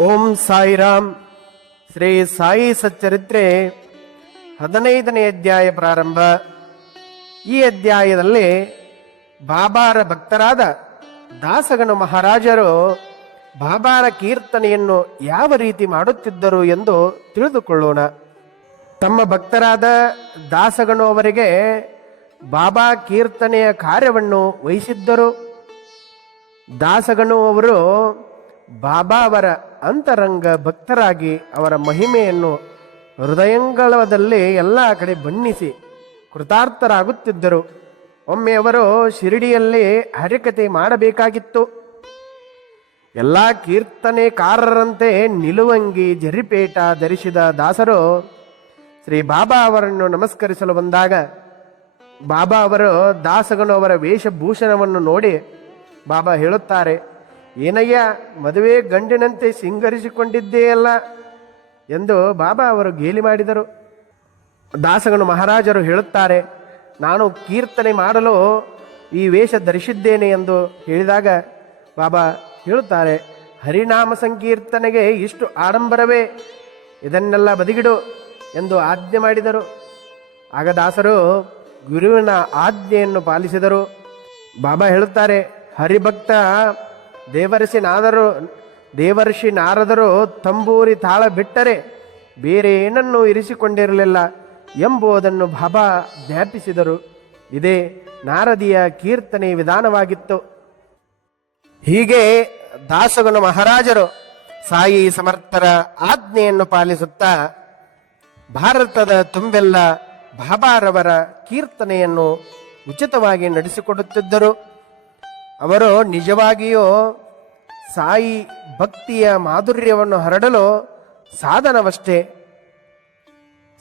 ಓಂ ಸಾಯಿರಾಮ್. ಶ್ರೀ ಸಾಯಿ ಸಚ್ಚರಿತ್ರೆ ಹದಿನೈದನೇ ಅಧ್ಯಾಯ ಪ್ರಾರಂಭ. ಈ ಅಧ್ಯಾಯದಲ್ಲಿ ಬಾಬಾರ ಭಕ್ತರಾದ ದಾಸಗಣ ಮಹಾರಾಜರು ಬಾಬಾರ ಕೀರ್ತನೆಯನ್ನು ಯಾವ ರೀತಿ ಮಾಡುತ್ತಿದ್ದರು ಎಂದು ತಿಳಿದುಕೊಳ್ಳೋಣ. ತಮ್ಮ ಭಕ್ತರಾದ ದಾಸಗಣು ಅವರಿಗೆ ಬಾಬಾ ಕೀರ್ತನೆಯ ಕಾರ್ಯವನ್ನು ವಹಿಸಿದ್ದರು. ದಾಸಗಣು ಅವರು ಬಾಬಾ ಅವರ ಅಂತರಂಗ ಭಕ್ತರಾಗಿ ಅವರ ಮಹಿಮೆಯನ್ನು ಹೃದಯಂಗಳದಲ್ಲಿ ಎಲ್ಲ ಕಡೆ ಬಣ್ಣಿಸಿ ಕೃತಾರ್ಥರಾಗುತ್ತಿದ್ದರು. ಒಮ್ಮೆ ಅವರು ಶಿರಡಿಯಲ್ಲಿ ಹರಿಕತೆ ಮಾಡಬೇಕಾಗಿತ್ತು. ಎಲ್ಲ ಕೀರ್ತನೆಕಾರರಂತೆ ನಿಲುವಂಗಿ ಜರಿಪೇಟ ಧರಿಸಿದ ದಾಸರು ಶ್ರೀ ಬಾಬಾ ಅವರನ್ನು ನಮಸ್ಕರಿಸಲು ಬಂದಾಗ ಬಾಬಾ ಅವರು ದಾಸಗನು ಅವರ ವೇಷಭೂಷಣವನ್ನು ನೋಡಿ ಬಾಬಾ ಹೇಳುತ್ತಾರೆ ಏನಯ್ಯ, ಮದುವೆ ಗಂಡಿನಂತೆ ಸಿಂಗರಿಸಿಕೊಂಡಿದ್ದೇಯಲ್ಲ ಎಂದು ಬಾಬಾ ಅವರು ಗೇಲಿ ಮಾಡಿದರು. ದಾಸಗನು ಮಹಾರಾಜರು ಹೇಳುತ್ತಾರೆ, ನಾನು ಕೀರ್ತನೆ ಮಾಡಲು ಈ ವೇಷ ಧರಿಸಿದ್ದೇನೆ ಎಂದು ಹೇಳಿದಾಗ ಬಾಬಾ ಹೇಳುತ್ತಾರೆ, ಹರಿನಾಮ ಸಂಕೀರ್ತನೆಗೆ ಇಷ್ಟು ಆಡಂಬರವೇ, ಇದನ್ನೆಲ್ಲ ಬದಿಗಿಡು ಎಂದು ಆಜ್ಞೆ ಮಾಡಿದರು. ಆಗ ದಾಸರು ಗುರುವಿನ ಆಜ್ಞೆಯನ್ನು ಪಾಲಿಸಿದರು. ಬಾಬಾ ಹೇಳುತ್ತಾರೆ, ಹರಿಭಕ್ತ ದೇವರ್ಷಿ ನಾದರು ದೇವರ್ಷಿ ನಾರದರು ತಂಬೂರಿ ತಾಳ ಬಿಟ್ಟರೆ ಬೇರೆ ಏನನ್ನೂ ಇರಿಸಿಕೊಂಡಿರಲಿಲ್ಲ ಎಂಬುದನ್ನು ಬಾಬಾ ಜ್ಞಾಪಿಸಿದರು. ಇದೇ ನಾರದಿಯ ಕೀರ್ತನೆ ವಿಧಾನವಾಗಿತ್ತು. ಹೀಗೆ ದಾಸಗನು ಮಹಾರಾಜರು ಸಾಯಿ ಸಮರ್ಥರ ಆಜ್ಞೆಯನ್ನು ಪಾಲಿಸುತ್ತಾ ಭಾರತದ ತುಂಬೆಲ್ಲ ಬಾಬಾರವರ ಕೀರ್ತನೆಯನ್ನು ಉಚಿತವಾಗಿ ನಡೆಸಿಕೊಡುತ್ತಿದ್ದರು. ಅವರು ನಿಜವಾಗಿಯೂ ಸಾಯಿ ಭಕ್ತಿಯ ಮಾಧುರ್ಯವನ್ನು ಹರಡಲು ಸಾಧನವಷ್ಟೇ.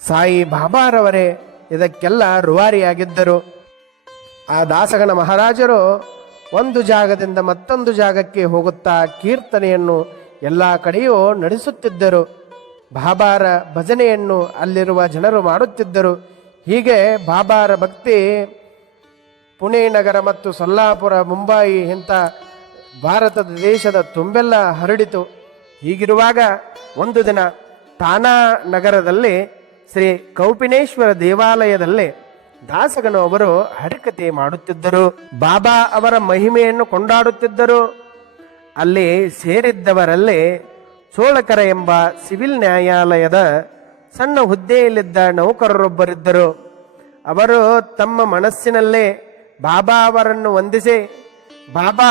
ಸಾಯಿ ಬಾಬಾರವರೇ ಇದಕ್ಕೆಲ್ಲ ರುವಾರಿಯಾಗಿದ್ದರು. ಆ ದಾಸಗಣ ಮಹಾರಾಜರು ಒಂದು ಜಾಗದಿಂದ ಮತ್ತೊಂದು ಜಾಗಕ್ಕೆ ಹೋಗುತ್ತಾ ಕೀರ್ತನೆಯನ್ನು ಎಲ್ಲ ಕಡೆಯೂ ನಡೆಸುತ್ತಿದ್ದರು. ಬಾಬಾರ ಭಜನೆಯನ್ನು ಅಲ್ಲಿರುವ ಜನರು ಮಾಡುತ್ತಿದ್ದರು. ಹೀಗೆ ಬಾಬಾರ ಭಕ್ತಿ ಪುಣೆ ನಗರ ಮತ್ತು ಸೊಲ್ಲಾಪುರ ಮುಂಬಯಿ ಇಂಥ ಭಾರತದ ದೇಶದ ತುಂಬೆಲ್ಲ ಹರಡಿತು. ಹೀಗಿರುವಾಗ ಒಂದು ದಿನ ತಾನಾ ನಗರದಲ್ಲಿ ಶ್ರೀ ಕೌಪಿನೇಶ್ವರ ದೇವಾಲಯದಲ್ಲಿ ದಾಸಗನು ಅವರು ಹರಿಕತೆ ಮಾಡುತ್ತಿದ್ದರು. ಬಾಬಾ ಅವರ ಮಹಿಮೆಯನ್ನು ಕೊಂಡಾಡುತ್ತಿದ್ದರು. ಅಲ್ಲಿ ಸೇರಿದ್ದವರಲ್ಲಿ ಚೋಳಕರ ಎಂಬ ಸಿವಿಲ್ ನ್ಯಾಯಾಲಯದ ಸಣ್ಣ ಹುದ್ದೆಯಲ್ಲಿದ್ದ ನೌಕರರೊಬ್ಬರಿದ್ದರು. ಅವರು ತಮ್ಮ ಮನಸ್ಸಿನಲ್ಲೇ ಬಾಬಾ ಅವರನ್ನು ವಂದಿಸಿ, ಬಾಬಾ,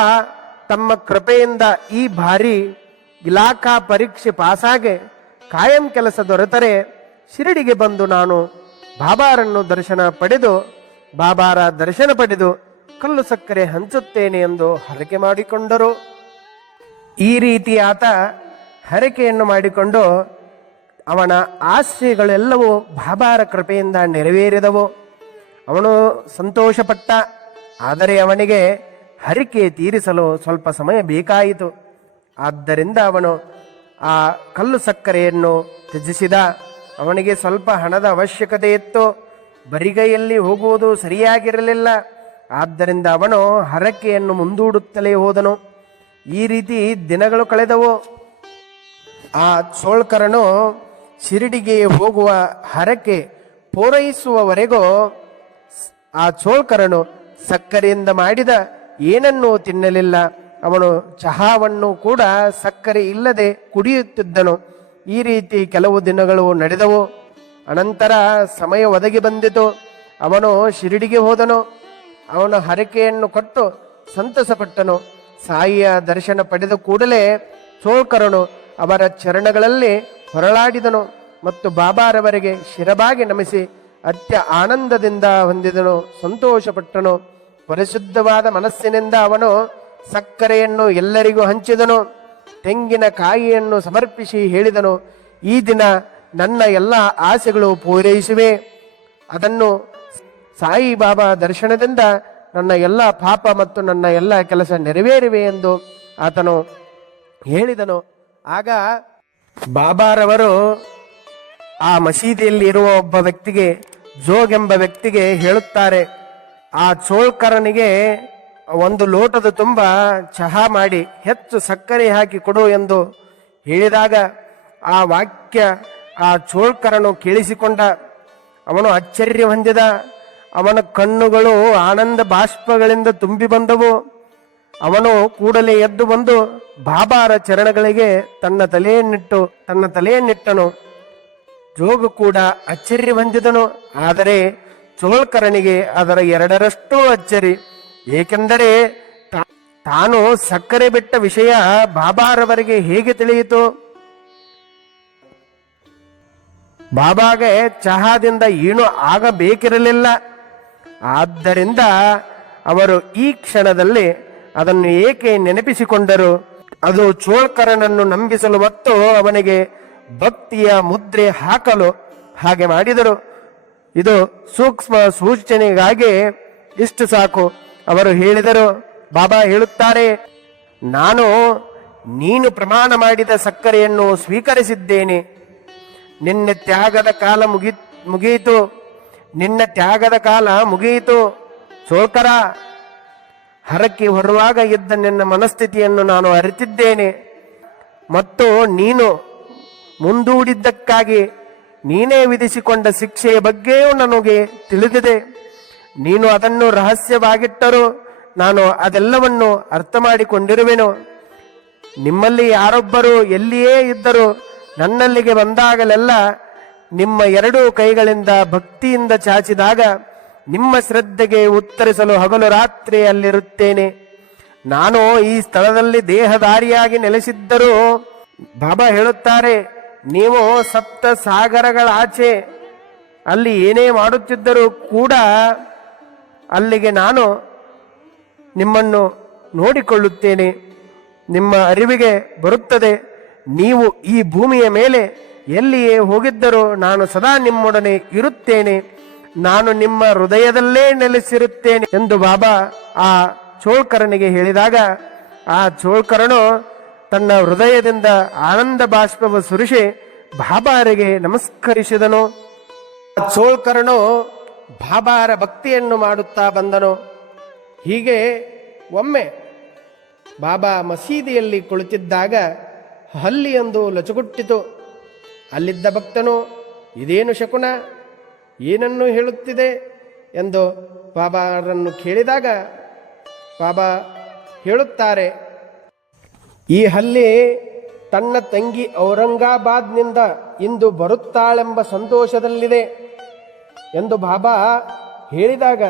ತಮ್ಮ ಕೃಪೆಯಿಂದ ಈ ಬಾರಿ ಇಲಾಖಾ ಪರೀಕ್ಷೆ ಪಾಸಾಗೆ ಕಾಯಂ ಕೆಲಸ ದೊರೆತರೆ, ಶಿರಡಿಗೆ ಬಂದು ನಾನು ಬಾಬಾರನ್ನು ದರ್ಶನ ಪಡೆದು, ಬಾಬಾರ ದರ್ಶನ ಪಡೆದು ಕಲ್ಲು ಸಕ್ಕರೆ ಹಂಚುತ್ತೇನೆ ಎಂದು ಹರಕೆ ಮಾಡಿಕೊಂಡರು. ಈ ರೀತಿ ಆತ ಹರಕೆಯನ್ನು ಮಾಡಿಕೊಂಡು ಅವನ ಆಸೆಗಳೆಲ್ಲವೂ ಬಾಬಾರ ಕೃಪೆಯಿಂದ ನೆರವೇರಿದವು. ಅವನು ಸಂತೋಷಪಟ್ಟ, ಆದರೆ ಅವನಿಗೆ ಹರಿಕೆ ತೀರಿಸಲು ಸ್ವಲ್ಪ ಸಮಯ ಬೇಕಾಯಿತು. ಆದ್ದರಿಂದ ಅವನು ಆ ಕಲ್ಲು ಸಕ್ಕರೆಯನ್ನು ತ್ಯಜಿಸಿದ. ಅವನಿಗೆ ಸ್ವಲ್ಪ ಹಣದ ಅವಶ್ಯಕತೆ ಇತ್ತು. ಬರಿಗೈಯಲ್ಲಿ ಹೋಗುವುದು ಸರಿಯಾಗಿರಲಿಲ್ಲ. ಆದ್ದರಿಂದ ಅವನು ಹರಕೆಯನ್ನು ಮುಂದೂಡುತ್ತಲೇ ಹೋದನು. ಈ ರೀತಿ ದಿನಗಳು ಕಳೆದವು. ಆ ಚೋಳ್ಕರನು ಶಿರಡಿಗೆ ಹೋಗುವ ಹರಕೆ ಪೂರೈಸುವವರೆಗೂ ಆ ಚೋಳ್ಕರನು ಸಕ್ಕರೆಯಿಂದ ಮಾಡಿದ ಏನನ್ನೂ ತಿನ್ನಲಿಲ್ಲ. ಅವನು ಚಹಾವನ್ನು ಕೂಡ ಸಕ್ಕರೆ ಇಲ್ಲದೆ ಕುಡಿಯುತ್ತಿದ್ದನು. ಈ ರೀತಿ ಕೆಲವು ದಿನಗಳು ನಡೆದವು. ಅನಂತರ ಸಮಯ ಒದಗಿ ಬಂದಿತು. ಅವನು ಶಿರಡಿಗೆ ಹೋದನು. ಅವನು ಹರಕೆಯನ್ನು ಕೊಟ್ಟು ಸಂತಸಪಟ್ಟನು. ಸಾಯಿಯ ದರ್ಶನ ಪಡೆದ ಕೂಡಲೇ ಚೋಳ್ಕರನು ಅವರ ಚರಣಗಳಲ್ಲಿ ಹೊರಳಾಡಿದನು ಮತ್ತು ಬಾಬಾರವರಿಗೆ ಶಿರಬಾಗಿ ನಮಿಸಿ ಅತ್ಯ ಆನಂದದಿಂದ ಹೊಂದಿದನು, ಸಂತೋಷಪಟ್ಟನು. ಪರಿಶುದ್ಧವಾದ ಮನಸ್ಸಿನಿಂದ ಅವನು ಸಕ್ಕರೆಯನ್ನು ಎಲ್ಲರಿಗೂ ಹಂಚಿದನು. ತೆಂಗಿನ ಕಾಯಿಯನ್ನು ಸಮರ್ಪಿಸಿ ಹೇಳಿದನು, ಈ ದಿನ ನನ್ನ ಎಲ್ಲ ಆಸೆಗಳು ಪೂರೈಸಿವೆ. ಅದನ್ನು ಸಾಯಿಬಾಬಾ ದರ್ಶನದಿಂದ ನನ್ನ ಎಲ್ಲ ಪಾಪ ಮತ್ತು ನನ್ನ ಎಲ್ಲ ಕೆಲಸ ನೆರವೇರಿವೆ ಎಂದು ಆತನು ಹೇಳಿದನು. ಆಗ ಬಾಬಾರವರು ಆ ಮಸೀದಿಯಲ್ಲಿ ಇರುವ ಒಬ್ಬ ವ್ಯಕ್ತಿಗೆ ಜೋಗ್ ಎಂಬ ವ್ಯಕ್ತಿಗೆ ಹೇಳುತ್ತಾರೆ, ಆ ಚೋಳ್ಕರನಿಗೆ ಒಂದು ಲೋಟದ ತುಂಬ ಚಹಾ ಮಾಡಿ, ಹೆಚ್ಚು ಸಕ್ಕರೆ ಹಾಕಿ ಕೊಡು ಎಂದು ಹೇಳಿದಾಗ ಆ ವಾಕ್ಯ ಆ ಚೋಳ್ಕರನು ಕೇಳಿಸಿಕೊಂಡ. ಅವನು ಆಶ್ಚರ್ಯ ಹೊಂದಿದ. ಅವನ ಕಣ್ಣುಗಳು ಆನಂದ ಬಾಷ್ಪಗಳಿಂದ ತುಂಬಿ ಬಂದವು. ಅವನು ಕೂಡಲೇ ಎದ್ದು ಬಂದು ಬಾಬಾರ ಚರಣಗಳಿಗೆ ತನ್ನ ತಲೆಯನ್ನಿಟ್ಟು, ತನ್ನ ತಲೆಯನ್ನಿಟ್ಟನು. ಜೋಗು ಕೂಡ ಅಚ್ಚರಿ ಹೊಂದಿದನು. ಆದರೆ ಚೋಳ್ಕರನಿಗೆ ಅದರ ಎರಡರಷ್ಟು ಅಚ್ಚರಿ. ಏಕೆಂದರೆ ತಾನು ಸಕ್ಕರೆ ಬಿಟ್ಟ ವಿಷಯ ಬಾಬಾರವರಿಗೆ ಹೇಗೆ ತಿಳಿಯಿತು? ಬಾಬಾಗೆ ಚಹಾದಿಂದ ಏನು ಆಗಬೇಕಿರಲಿಲ್ಲ. ಆದ್ದರಿಂದ ಅವರು ಈ ಕ್ಷಣದಲ್ಲಿ ಅದನ್ನು ಏಕೆ ನೆನಪಿಸಿಕೊಂಡರು? ಅದು ಚೋಳ್ಕರನನ್ನು ನಂಬಿಸಲು ಮತ್ತು ಅವನಿಗೆ ಭಕ್ತಿಯ ಮುದ್ರೆ ಹಾಕಲು ಹಾಗೆ ಮಾಡಿದರು. ಇದು ಸೂಕ್ಷ್ಮ ಸೂಚನೆಗಾಗಿ ಇಷ್ಟು ಸಾಕು, ಅವರು ಹೇಳಿದರು. ಬಾಬಾ ಹೇಳುತ್ತಾರೆ, ನಾನು ನೀನು ಪ್ರಮಾಣ ಮಾಡಿದ ಸಕ್ಕರೆಯನ್ನು ಸ್ವೀಕರಿಸಿದ್ದೇನೆ. ನಿನ್ನ ತ್ಯಾಗದ ಕಾಲ ಮುಗಿ, ಮುಗಿಯಿತು. ನಿನ್ನ ತ್ಯಾಗದ ಕಾಲ ಮುಗಿಯಿತು. ಸೋಕರ ಹರಕ್ಕೆ ಹೊರುವಾಗ ಇದ್ದ ನಿನ್ನ ಮನಸ್ಥಿತಿಯನ್ನು ನಾನು ಅರಿತಿದ್ದೇನೆ. ಮತ್ತು ನೀನು ಮುಂದೂಡಿದ್ದಕ್ಕಾಗಿ ನೀನೇ ವಿಧಿಸಿಕೊಂಡ ಶಿಕ್ಷೆಯ ಬಗ್ಗೆಯೂ ನನಗೆ ತಿಳಿದಿದೆ. ನೀನು ಅದನ್ನು ರಹಸ್ಯವಾಗಿಟ್ಟರೂ ನಾನು ಅದೆಲ್ಲವನ್ನು ಅರ್ಥ ಮಾಡಿಕೊಂಡಿರುವೆನು ನಿಮ್ಮಲ್ಲಿ ಯಾರೊಬ್ಬರು ಎಲ್ಲಿಯೇ ಇದ್ದರೂ ನನ್ನಲ್ಲಿಗೆ ಬಂದಾಗಲೆಲ್ಲ ನಿಮ್ಮ ಎರಡೂ ಕೈಗಳಿಂದ ಭಕ್ತಿಯಿಂದ ಚಾಚಿದಾಗ ನಿಮ್ಮ ಶ್ರದ್ಧೆಗೆ ಉತ್ತರಿಸಲು ಹಗಲು ರಾತ್ರಿ ಅಲ್ಲಿರುತ್ತೇನೆ ನಾನು ಈ ಸ್ಥಳದಲ್ಲಿ ದೇಹದಾರಿಯಾಗಿ ನೆಲೆಸಿದ್ದರೂ ಬಾಬಾ ಹೇಳುತ್ತಾರೆ ನೀವು ಸಪ್ತ ಸಾಗರಗಳ ಆಚೆ ಅಲ್ಲಿ ಏನೇ ಮಾಡುತ್ತಿದ್ದರೂ ಕೂಡ ಅಲ್ಲಿಗೆ ನಾನು ನಿಮ್ಮನ್ನು ನೋಡಿಕೊಳ್ಳುತ್ತೇನೆ. ನಿಮ್ಮ ಅರಿವಿಗೆ ಬರುತ್ತದೆ. ನೀವು ಈ ಭೂಮಿಯ ಮೇಲೆ ಎಲ್ಲಿಯೇ ಹೋಗಿದ್ದರೂ ನಾನು ಸದಾ ನಿಮ್ಮೊಡನೆ ಇರುತ್ತೇನೆ. ನಾನು ನಿಮ್ಮ ಹೃದಯದಲ್ಲೇ ನೆಲೆಸಿರುತ್ತೇನೆ ಎಂದು ಬಾಬಾ ಆ ಚೋಳ್ಕರನಿಗೆ ಹೇಳಿದಾಗ, ಆ ಚೋಳ್ಕರನು ತನ್ನ ಹೃದಯದಿಂದ ಆನಂದ ಬಾಷ್ಪವ ಸುರಿಸಿ ಬಾಬಾರಿಗೆ ನಮಸ್ಕರಿಸಿದನು. ಆ ಚೋಳ್ಕರನು ಬಾಬಾರ ಭಕ್ತಿಯನ್ನು ಮಾಡುತ್ತಾ ಬಂದನು. ಹೀಗೆ ಒಮ್ಮೆ ಬಾಬಾ ಮಸೀದಿಯಲ್ಲಿ ಕುಳಿತಿದ್ದಾಗ ಹಲ್ಲಿಯೊಂದು ಲಚುಗುಟ್ಟಿತು. ಅಲ್ಲಿದ್ದ ಭಕ್ತನು, ಇದೇನು ಶಕುನ? ಏನನ್ನು ಹೇಳುತ್ತಿದೆ? ಎಂದು ಬಾಬಾರನ್ನು ಕೇಳಿದಾಗ ಬಾಬಾ ಹೇಳುತ್ತಾರೆ ಈ ಹಲ್ಲಿ ತನ್ನ ತಂಗಿ ಔರಂಗಾಬಾದ್ನಿಂದ ಇಂದು ಬರುತ್ತಾಳೆಂಬ ಸಂತೋಷದಲ್ಲಿದೆ ಎಂದು ಬಾಬಾ ಹೇಳಿದಾಗ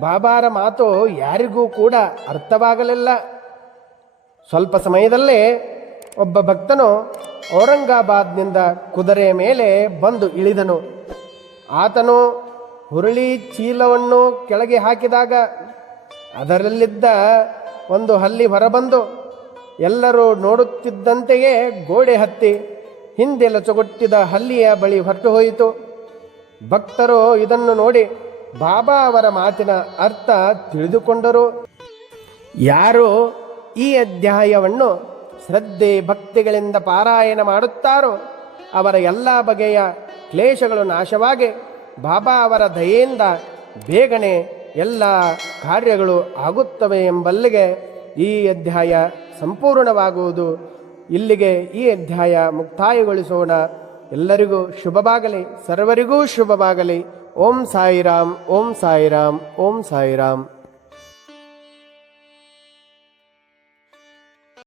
ಬಾಬಾರ ಮಾತು ಯಾರಿಗೂ ಕೂಡ ಅರ್ಥವಾಗಲಿಲ್ಲ. ಸ್ವಲ್ಪ ಸಮಯದಲ್ಲೇ ಒಬ್ಬ ಭಕ್ತನು ಔರಂಗಾಬಾದ್ನಿಂದ ಕುದುರೆಯ ಮೇಲೆ ಬಂದು ಇಳಿದನು. ಆತನು ಹುರುಳಿ ಚೀಲವನ್ನು ಕೆಳಗೆ ಹಾಕಿದಾಗ ಅದರಲ್ಲಿದ್ದ ಒಂದು ಹಲ್ಲಿ ಹೊರಬಂದು ಎಲ್ಲರೂ ನೋಡುತ್ತಿದ್ದಂತೆಯೇ ಗೋಡೆ ಹತ್ತಿ ಹಿಂದೆ ಲಚಗೊಟ್ಟಿದ ಹಲ್ಲಿಯ ಬಳಿ ಹೊರಟು ಹೋಯಿತು. ಭಕ್ತರು ಇದನ್ನು ನೋಡಿ ಬಾಬಾ ಅವರ ಮಾತಿನ ಅರ್ಥ ತಿಳಿದುಕೊಂಡರು. ಯಾರು ಈ ಅಧ್ಯಾಯವನ್ನು ಶ್ರದ್ಧೆ ಭಕ್ತಿಗಳಿಂದ ಪಾರಾಯಣ ಮಾಡುತ್ತಾರೋ ಅವರ ಎಲ್ಲ ಬಗೆಯ ಕ್ಲೇಶಗಳು ನಾಶವಾಗಿ ಬಾಬಾ ಅವರ ದಯೆಯಿಂದ ಬೇಗನೆ ಎಲ್ಲ ಕಾರ್ಯಗಳು ಆಗುತ್ತವೆ ಎಂಬಲ್ಲಿಗೆ ಈ ಅಧ್ಯಾಯ ಸಂಪೂರ್ಣವಾಗುವುದು. ಇಲ್ಲಿಗೆ ಈ ಅಧ್ಯಾಯ ಮುಕ್ತಾಯಗೊಳಿಸೋಣ. ಎಲ್ಲರಿಗೂ ಶುಭವಾಗಲಿ. ಸರ್ವರಿಗೂ ಶುಭವಾಗಲಿ. ಓಂ ಸಾಯಿರಾಮ್ ಓಂ ಸಾಯಿರಾಮ್ ಓಂ ಸಾಯಿರಾಮ್.